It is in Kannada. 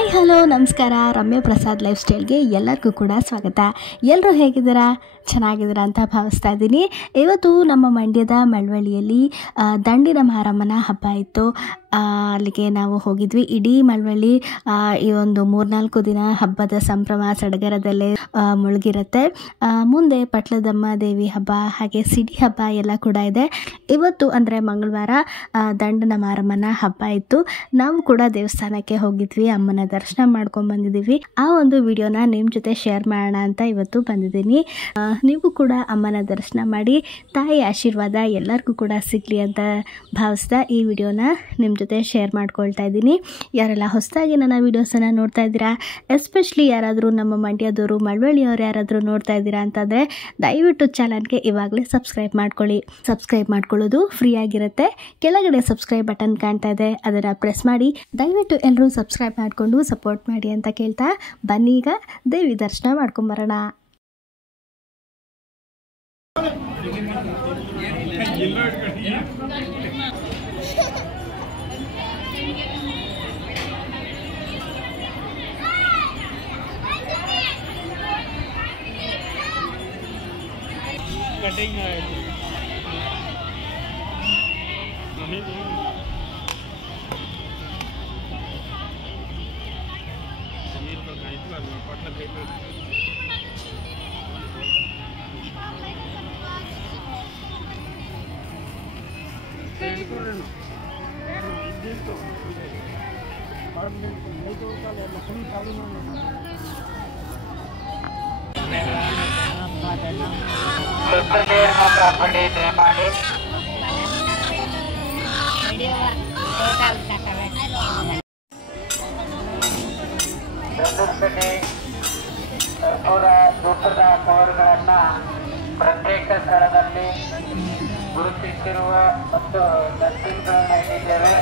ಹಾಯ್ ಹಲೋ ನಮಸ್ಕಾರ. ರಮ್ಯಾ ಪ್ರಸಾದ್ ಲೈಫ್ ಸ್ಟೈಲ್ಗೆ ಎಲ್ಲರಿಗೂ ಕೂಡ ಸ್ವಾಗತ. ಎಲ್ಲರೂ ಹೇಗಿದ್ದೀರಾ? ಚೆನ್ನಾಗಿದ್ದೀರಾ ಅಂತ ಭಾವಿಸ್ತಾ ಇದ್ದೀನಿ. ಇವತ್ತು ನಮ್ಮ ಮಂಡ್ಯದ ಮಳವಳ್ಳಿಯಲ್ಲಿ ದಂಡಿನ ಮಾರಮ್ಮನ ಹಬ್ಬ ಇತ್ತು. ಅಲ್ಲಿಗೆ ನಾವು ಹೋಗಿದ್ವಿ. ಇಡೀ ಮಳವಳ್ಳಿ ಈ ಒಂದು 3-4 ದಿನ ಹಬ್ಬದ ಸಂಭ್ರಮ ಸಡಗರದಲ್ಲೇ ಮುಳುಗಿರುತ್ತೆ. ಮುಂದೆ ಪಟ್ಲದಮ್ಮ ದೇವಿ ಹಬ್ಬ ಹಾಗೆ ಸಿಡಿ ಹಬ್ಬ ಎಲ್ಲ ಕೂಡ ಇದೆ. ಇವತ್ತು ಅಂದರೆ ಮಂಗಳವಾರ ದಂಡನ ಮಾರಮ್ಮನ ಹಬ್ಬ ಇತ್ತು. ನಾವು ಕೂಡ ದೇವಸ್ಥಾನಕ್ಕೆ ಹೋಗಿದ್ವಿ, ಅಮ್ಮನ ದರ್ಶನ ಮಾಡ್ಕೊಂಡು ಬಂದಿದ್ದೀವಿ. ಆ ಒಂದು ವಿಡಿಯೋನ ನಿಮ್ಮ ಜೊತೆ ಶೇರ್ ಮಾಡೋಣ ಅಂತ ಇವತ್ತು ಬಂದಿದ್ದೀನಿ. ನೀವು ಕೂಡ ಅಮ್ಮನ ದರ್ಶನ ಮಾಡಿ ತಾಯಿ ಆಶೀರ್ವಾದ ಎಲ್ಲರಿಗೂ ಕೂಡ ಸಿಗಲಿ ಅಂತ ಭಾವಿಸ್ತಾ ಈ ವಿಡಿಯೋನ ನಿಮ್ಮ ಜೊತೆ ಶೇರ್ ಮಾಡ್ಕೊಳ್ತಾ ಇದ್ದೀನಿ. ಯಾರೆಲ್ಲ ಹೊಸದಾಗಿ ನನ್ನ ವೀಡಿಯೋಸನ್ನು ನೋಡ್ತಾ ಇದ್ದೀರಾ, ಎಸ್ಪೆಷಲಿ ಯಾರಾದರೂ ನಮ್ಮ ಮಂಡ್ಯದವರು ಮಳವಳ್ಳಿಯವರು ಯಾರಾದರೂ ನೋಡ್ತಾ ಇದ್ದೀರಾ ಅಂತಂದರೆ ದಯವಿಟ್ಟು ಚಾನಲ್ಗೆ ಇವಾಗಲೇ ಸಬ್ಸ್ಕ್ರೈಬ್ ಮಾಡ್ಕೊಳ್ಳಿ. ಸಬ್ಸ್ಕ್ರೈಬ್ ಮಾಡ್ಕೊಳ್ಳೋದು ಫ್ರೀ ಆಗಿರುತ್ತೆ. ಕೆಳಗಡೆ ಸಬ್ಸ್ಕ್ರೈಬ್ ಬಟನ್ ಕಾಣ್ತಾ ಇದೆ, ಅದನ್ನು ಪ್ರೆಸ್ ಮಾಡಿ. ದಯವಿಟ್ಟು ಎಲ್ಲರೂ ಸಬ್ಸ್ಕ್ರೈಬ್ ಮಾಡಿಕೊಂಡು ಸಪೋರ್ಟ್ ಮಾಡಿ ಅಂತ ಕೇಳ್ತಾ ಬನ್ನಿ ಈಗ ದೇವಿ ದರ್ಶನ ಮಾಡ್ಕೊಂಬರೋಣ. ದುಃಖದ ಕವರ್ಗಳನ್ನು ಪ್ರತ್ಯೇಕ ಸ್ಥಳದಲ್ಲಿ ಗುರುತಿಸಿರುವ ಮತ್ತು ಡಸ್ಟ್ಬಿನ್ಗಳನ್ನು ಇಟ್ಟಿದ್ದೇವೆ.